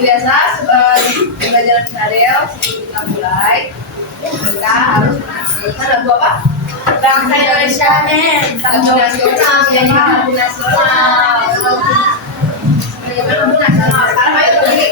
Biasa pembelajaran Adel kita mulai. Kita harus menyanyikan lagu apa? Bangsa Indonesia lagu nasional. Lagu nasional. Lagu nasional. Sekarang ayo lagi.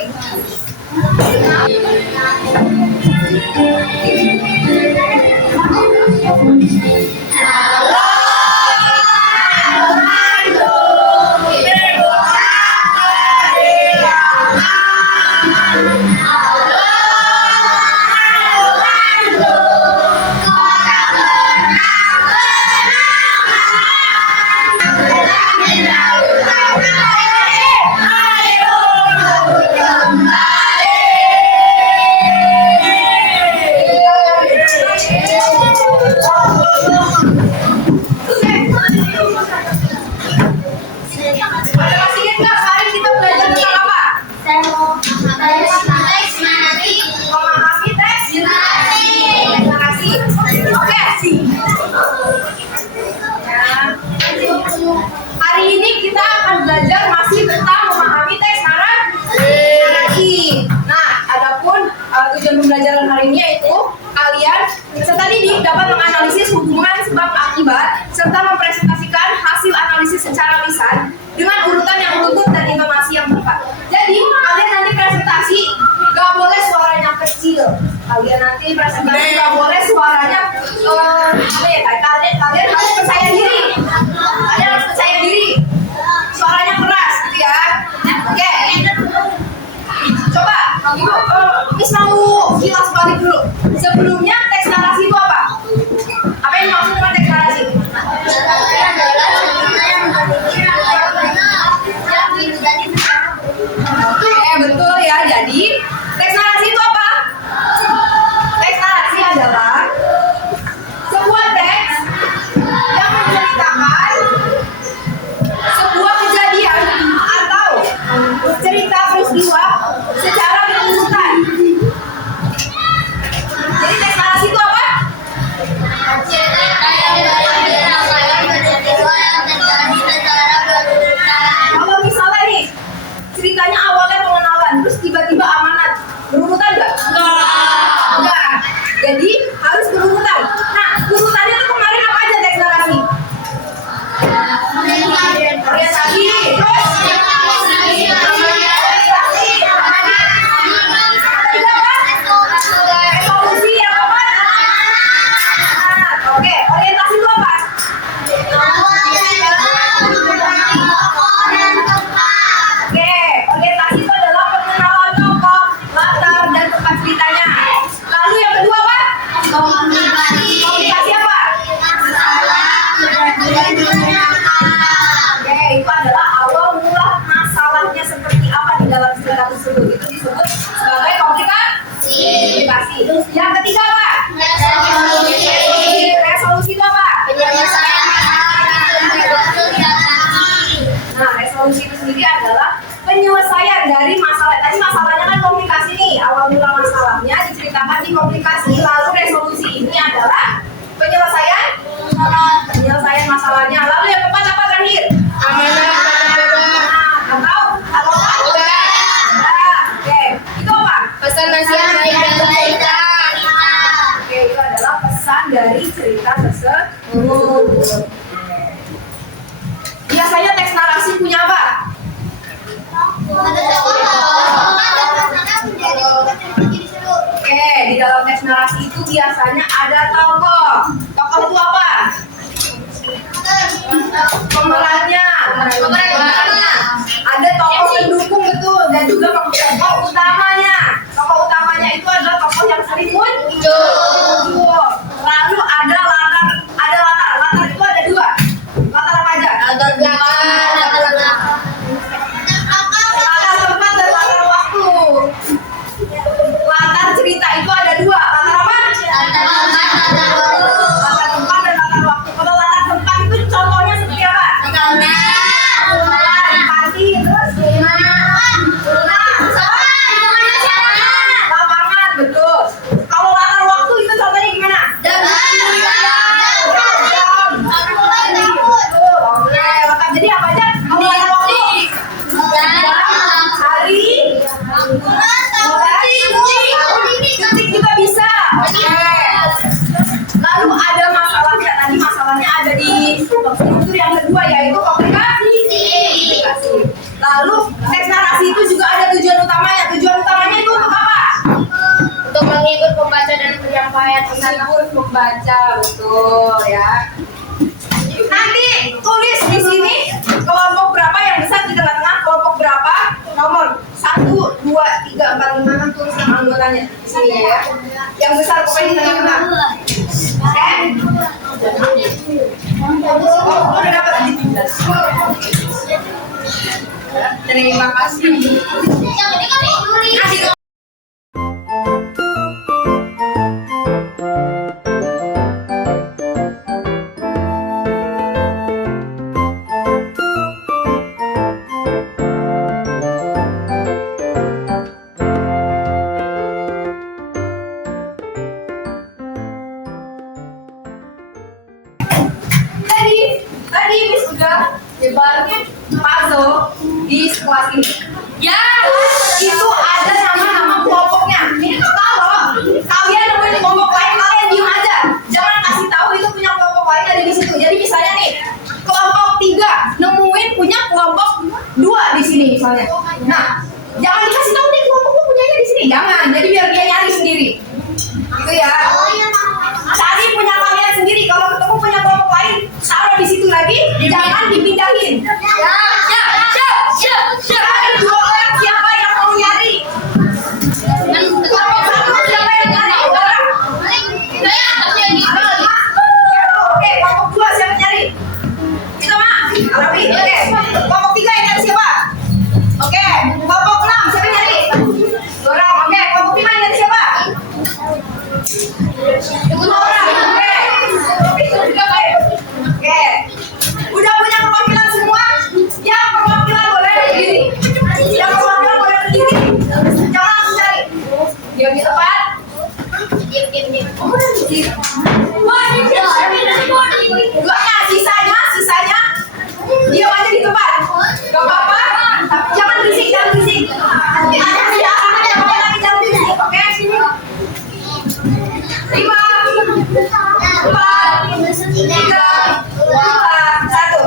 Hari ini kita akan belajar masih tentang memahami teks narasi. Nah, adapun tujuan pembelajaran hari ini yaitu kalian peserta didik dapat menganalisis hubungan sebab akibat serta mempresentasikan hasil analisis secara lisan dengan urutan yang runtut dan intonasi yang tepat. Jadi kalian nanti presentasi gak boleh suaranya kecil. Kalian nanti presentasi gak boleh suaranya kalian harus percaya diri. Kalian harus percaya diri. Suaranya keras gitu ya. Oke. Coba Ibu Miss mau kilas balik dulu. Sebelumnya teks narasi itu apa? Apa yang dimaksud dengan teks narasi? Betul ya. Jadi teks narasi itu apa? Teks narasi adalah sebuah teks yang menceritakan sebuah kejadian atau cerita peristiwa secara berurutan. Jadi teks narasi narasi. Yang ketiga apa? Resolusi itu apa? Nah, resolusi itu sendiri adalah penyelesaian dari masalah. Tadi masalahnya kan komplikasi nih. Awal mula masalahnya diceritakan di komplikasi, lalu resolusi ini adalah penyelesaian masalahnya. Lalu yang keempat apa terakhir? Atau apa? Oke, itu apa? Pesan nasihat dari cerita. Oke, itu adalah pesan dari cerita tersebut. Biasanya teks narasi punya apa? Oke, di dalam teks narasi itu biasanya ada tokoh. Tokoh itu apa? Pemerannya. Ada tokoh pendukung, betul, dan juga tokoh utamanya. Tokoh utamanya itu adalah tokoh yang sering muncul. Lalu ada latar. Latar itu ada dua. Latar apa aja? Latar belakang. Latar tempat dan latar waktu. Latar cerita itu ada dua. Latar apa? Latar tempat dan latar waktu. Kalau latar tempat itu contohnya seperti apa? Party, terus lapangan, betul. Kalau latar waktu itu contohnya gimana? Jam. Betul. Oke, lengkap. Jadi apa aja? Kalau latar waktu? Hari, detik juga bisa. Oke. Lalu ada masalahnya. Tadi masalahnya ada di unsur yang kedua, yaitu komplikasi. Lalu teks narasi itu juga ada tujuan utamanya. Tujuan utamanya itu untuk apa? Untuk menghibur pembaca dan penyampaian pesan. Menghibur pembaca, betul ya. Nanti tulis di sini kelompok berapa yang besar di tengah-tengah, kelompok berapa, nomor 1, 2, 3, 4, 5, 6, tulis nama anggotanya di sini ya. Yang besar pokoknya di tengah-tengah. Oke? Oh, udah dapat. Terima kasih. Kasih. Tadi Miss udah nyebar puzzle di kelas ini. Ya, itu ada nama-nama kelompoknya. Ini kalau kalian nemuin kelompok lain, kalian diem aja. Jangan kasih tahu itu punya kelompok lain ada di situ. Jadi misalnya nih, kelompok 3 nemuin punya kelompok 2 di sini misalnya. Nah, jangan dikasih tahu nih kelompokku punyanya di sini. Jangan. Jadi biar dia nyari sendiri. Gitu ya. Cari punya kalian sendiri. Kalau ketemu punya kelompok lain, taruh di situ lagi. Jangan dipindahin. Cari 2 orang siapa yang mau nyari. Kelompok 1 siapa yang nyari? Oke, kelompok 2 siapa nyari? Kita mah Arabi. Oke, kelompok 3 yang nyari siapa? Oke, kelompok 6 siapa yang nyari? Dorang. Oke, kelompok 5 yang nyari siapa? 2 orang. Oke. Udah punya perwakilan semua? Yang perwakilan boleh berdiri. Yang perwakilan boleh berdiri. Jangan langsung cari. Diam di tempat. Diam. Wah, sisanya diam aja di tempat. Gak apa-apa. Jangan berisik. Jangan berisik. Oke. 5, 4, 3, 2, 1.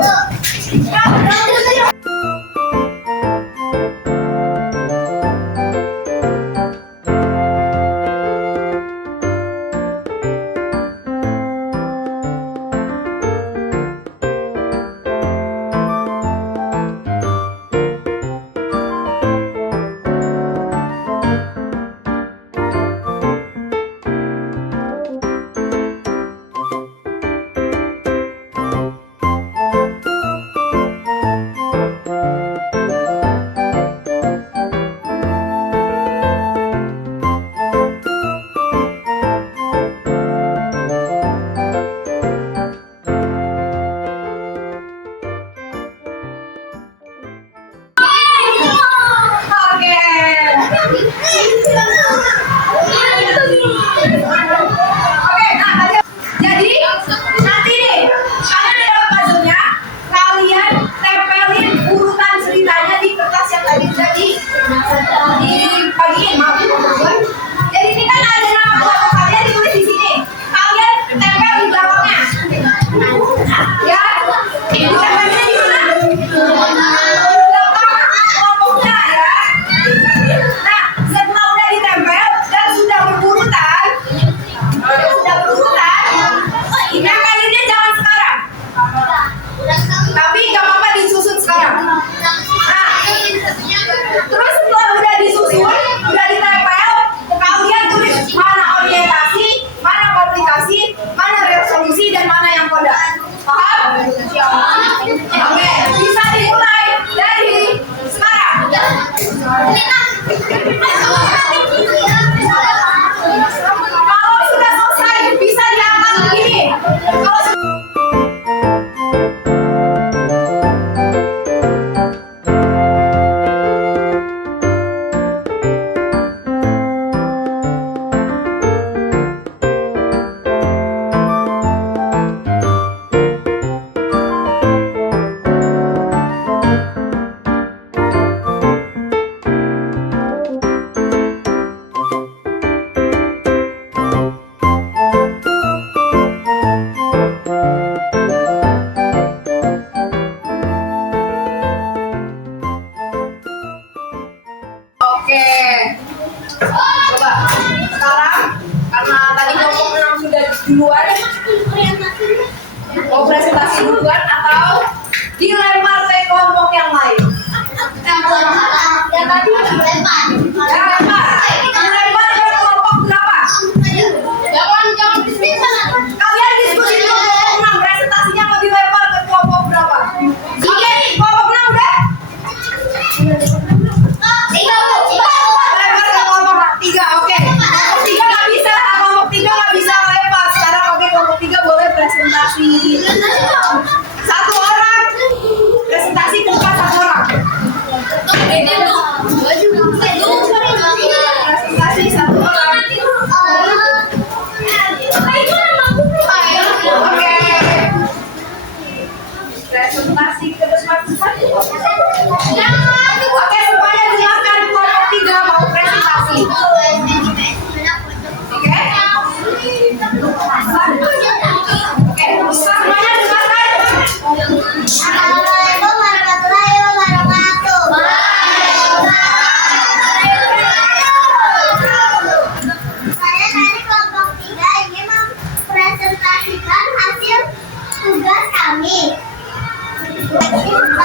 duluan? Mau presentasi duluan atau dilempar ke kelompok yang lain? Dilempar ke kelompok berapa? Kalian diskusi di kelompok 6, presentasinya mau dilempar ke kelompok berapa? Oke, kelompok 6 udah? Lempar ke kelompok 3, oke. Kelompok 3 nggak bisa, kelompok 3 nggak bisa lempar. Sekarang oke, kelompok 3 boleh presentasi. Satu orang presentasi ke depan satu orang. Presentasi satu orang. Oke. Presentasi ke depan satu. Oke, semuanya silakan kelompok 3 mau presentasi. Oke. Oke, semuanya dengarkan. Assalamualaikum warahmatullahi wabarakatuh. Saya dari kelompok 3 ingin mempresentasikan hasil tugas kami.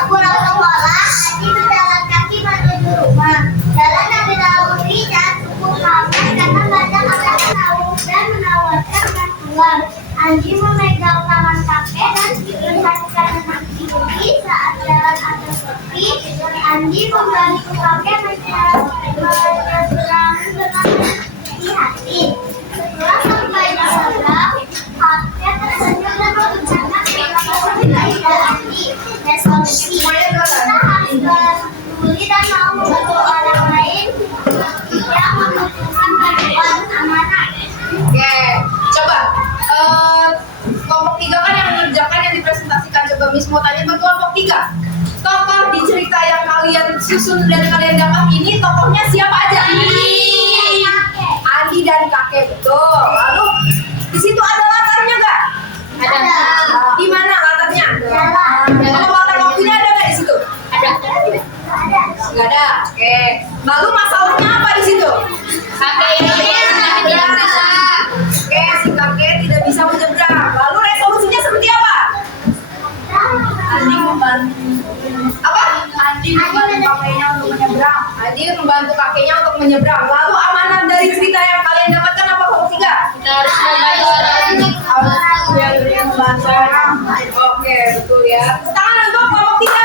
Pulang sekolah, Adi berjalan kaki menuju rumah. Jalan yang dilalui dan cukup ramai karena banyak orang tahu dan menawarkan bantuan. Andi memegang tangan kakek dan melihat kanan kiri saat jalan ada sepi. Andi membantu kakek menyeberang dengan hati-hati. Setelah sampai di seberang, kakek tersenyum dan mengucapkan terima kasih kepada Andi. Resolusi kita harus peduli dan mau membantu orang lain yang membutuhkan bantuan amanah. Oke, coba kelompok 3 kan yang mengerjakan yang dipresentasikan. Coba Miss mau tanya ke kelompok 3. Tokoh di cerita yang kalian susun dan kalian dapat ini tokohnya siapa aja? Andi dan kakek, betul. Lalu di situ ada latarnya nggak? Ada. Di mana latarnya? Ada. Kalau latar waktunya ada nggak di situ? Ada. Nggak ada. Oke. Lalu masalahnya apa di situ? Kakek yang tidak bisa. Oke, si kakek tidak bisa menyeberang. Lalu resolusinya seperti apa? Andi membantu. Apa? Andi membantu kakeknya untuk menyeberang. Andi membantu kakeknya untuk menyeberang. Lalu amanah dari cerita yang kalian dapatkan apa kelompok 3? Kita harus membantu orang. Harus membantu orang. Oke, betul ya. Tangan untuk kelompok 3.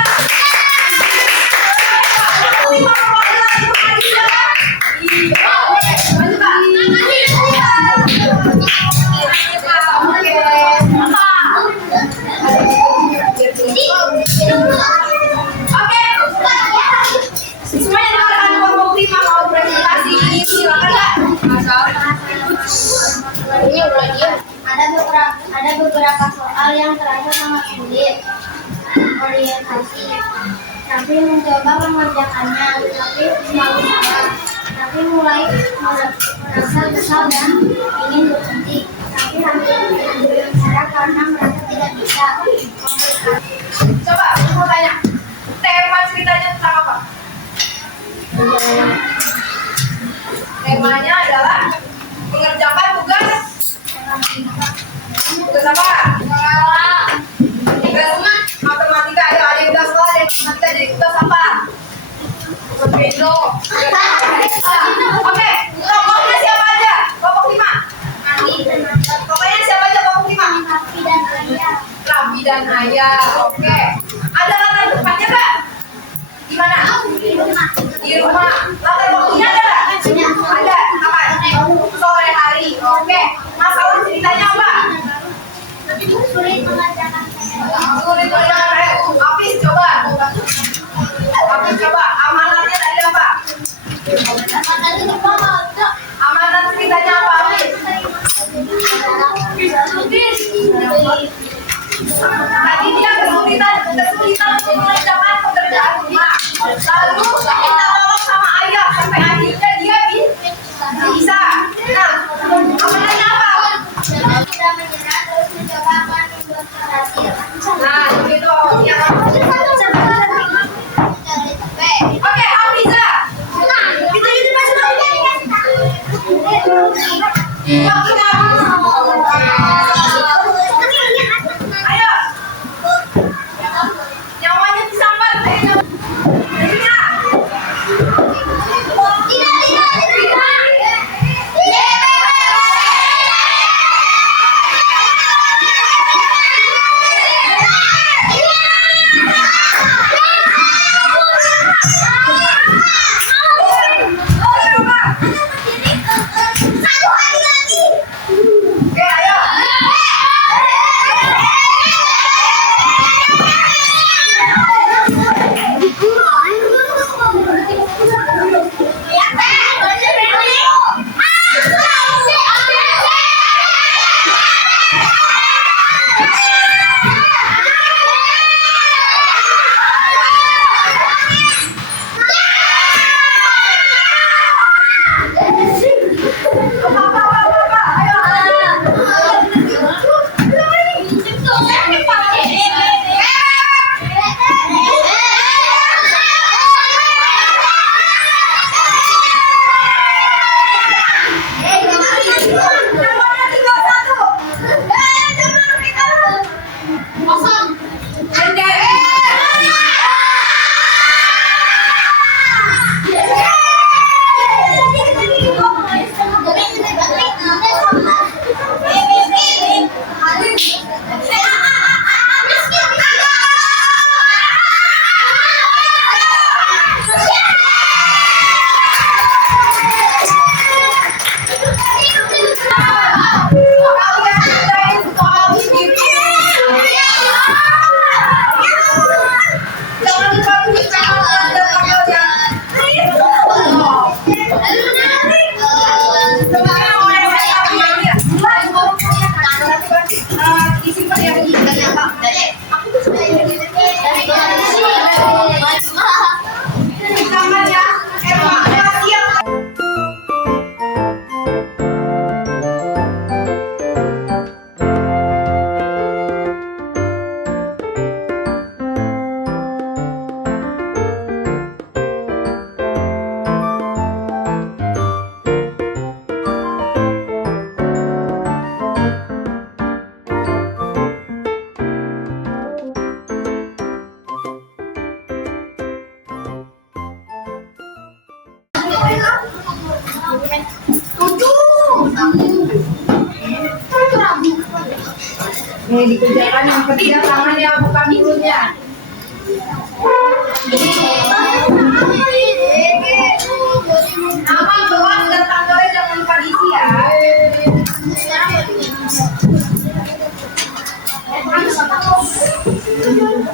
Oke, semuanya dengarkan kelompok 5 mau presentasi. Silakan Kak. Ini udah dia. Ada beberapa soal yang terasa sangat sulit orientasi. Tapi mencoba mengerjakannya, tapi selalu salah. Tapi mulai merasa kesal dan ingin berhenti. Tapi hampir bicara karena merasa tidak bisa. Coba, aku mau tanya. Tema ceritanya tentang apa? Temanya adalah mengerjakan tugas. Tugas apa? Tugas matematika. Ayo, ada yang tugas sekolah, ada yang matematika. Jadi tugas apa? Tugas bendo. Oke, tokohnya siapa aja? Kelompok 5. Tokohnya siapa aja kelompok 5? Rabi dan Ayah. Oke. Ada latar depannya nggak? Di mana? Di rumah. Latar waktunya ada nggak? Ada. Kapan? Sore hari. Oke. Masalah ceritanya apa? Sulit mengerjakan. Sulit banget. Hafiz coba. Hafiz coba. Amanatnya tadi apa? Amanat ceritanya apa? Hafiz? Tadi dia kesulitan untuk mengerjakan pekerjaan rumah. Lalu kita tolong sama ayah sampai akhirnya dia bisa. Nah, amanatnya apa? Sudah menyerah terus mencoba akan membuat berhasil. Nah, itu yang Oke, Hafiza. Kita baca dulu. Waktu kamu. Nih dikerjakan yang ketiga tangannya bukan mulutnya. Nama doang dan tanggalnya jangan lupa diisi ya. Sekarang tanggal 7.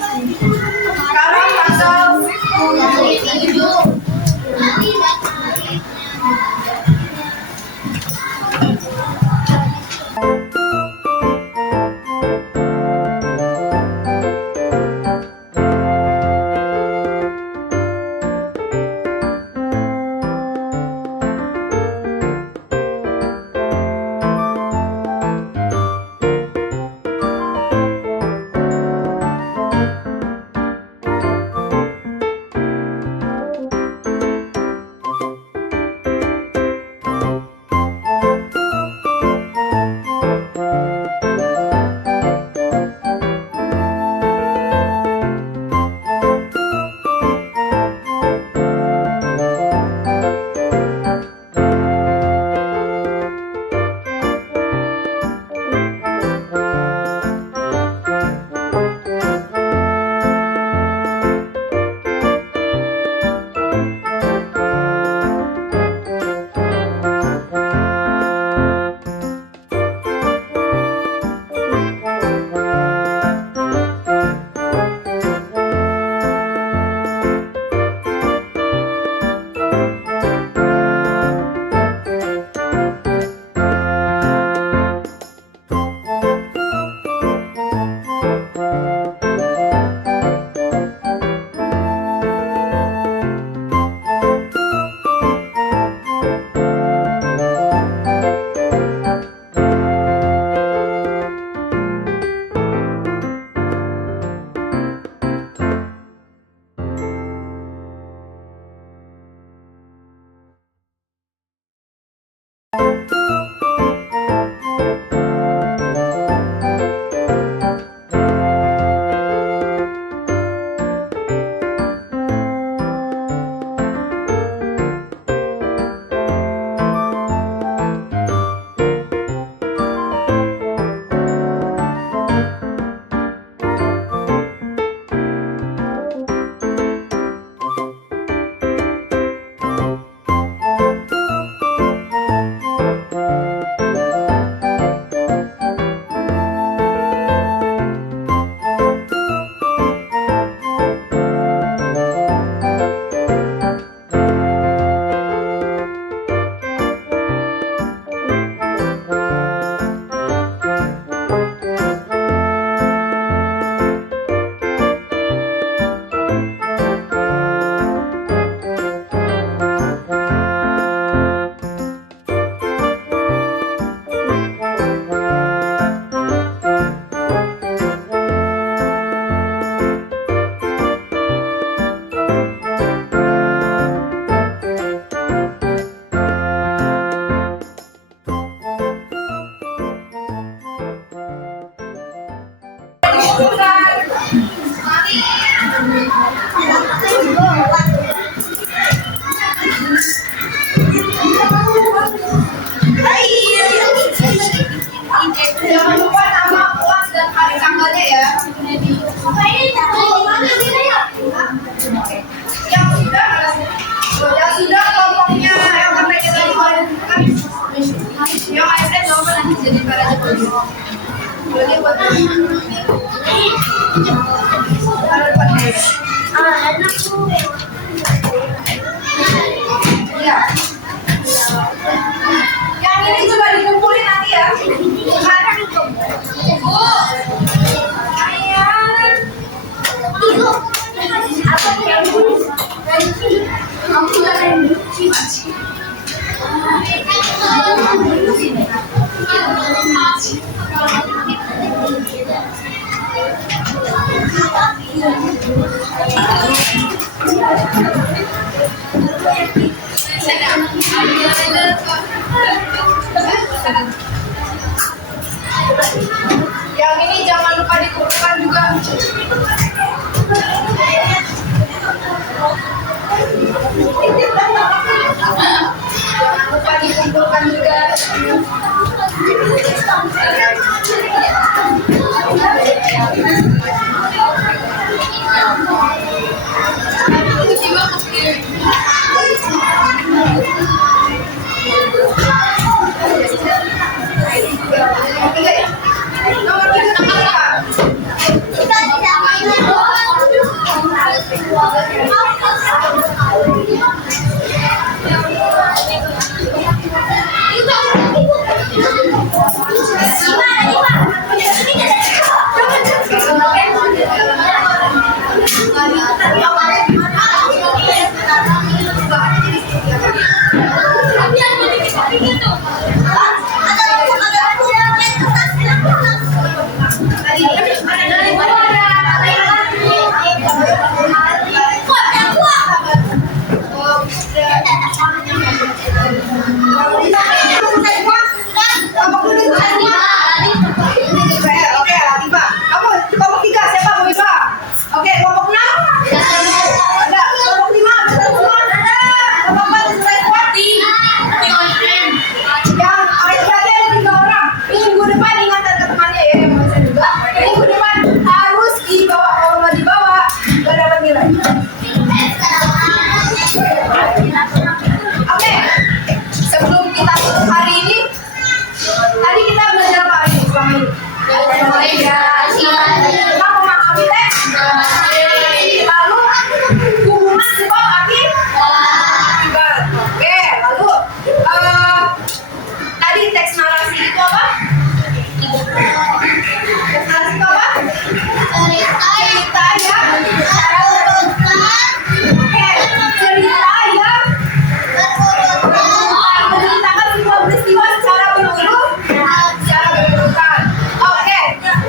Boleh buat Iya. Yang ini juga dikumpulin nanti ya. Bu, sayang. Yang ini jangan lupa dikumpulkan juga. Jangan lupa dikumpulkan juga. Nomor 3. Oke, kelompok 6. Ada kelompok 5, ada semua. Kelompok 4 selesai kuat. Yang paling berarti ada 3 orang. Minggu depan ingatkan ke temannya ya, yang mau bisa juga. Minggu depan harus dibawa, kalau nggak dibawa nggak dapat nilai. Oke, sebelum kita tutup hari ini, tadi kita belajar apa hari ini selama ini? Kita memahami teks. Lalu hubungan sebab akibat. Oke, lalu tadi teks narasi itu apa? Teks narasi itu apa? Cerita yang Oke, cerita yang menceritakan sebuah peristiwa secara berurutan. Oke,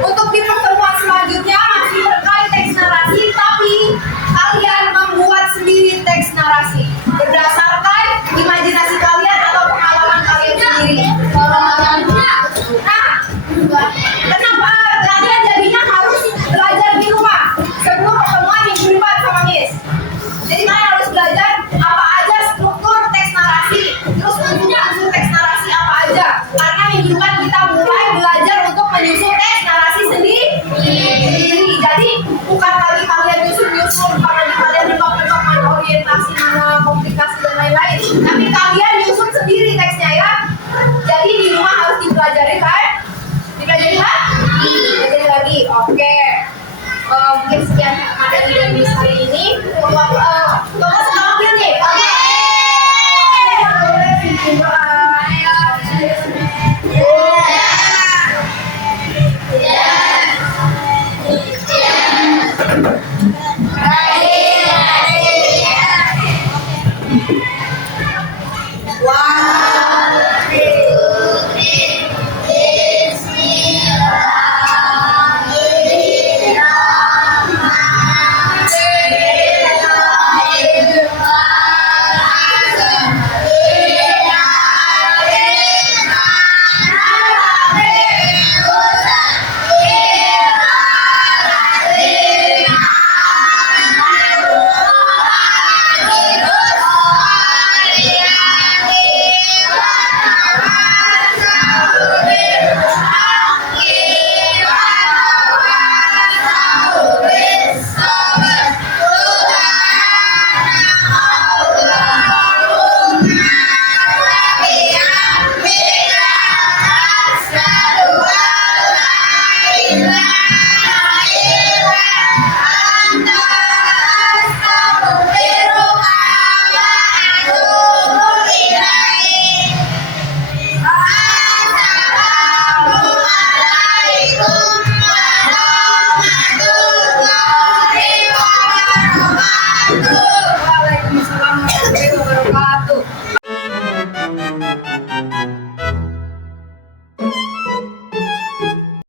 untuk di pertemuan selanjutnya masih terkait teks narasi, tapi kalian membuat sendiri teks narasi berdasarkan imajinasi kalian atau pengalaman kalian sendiri.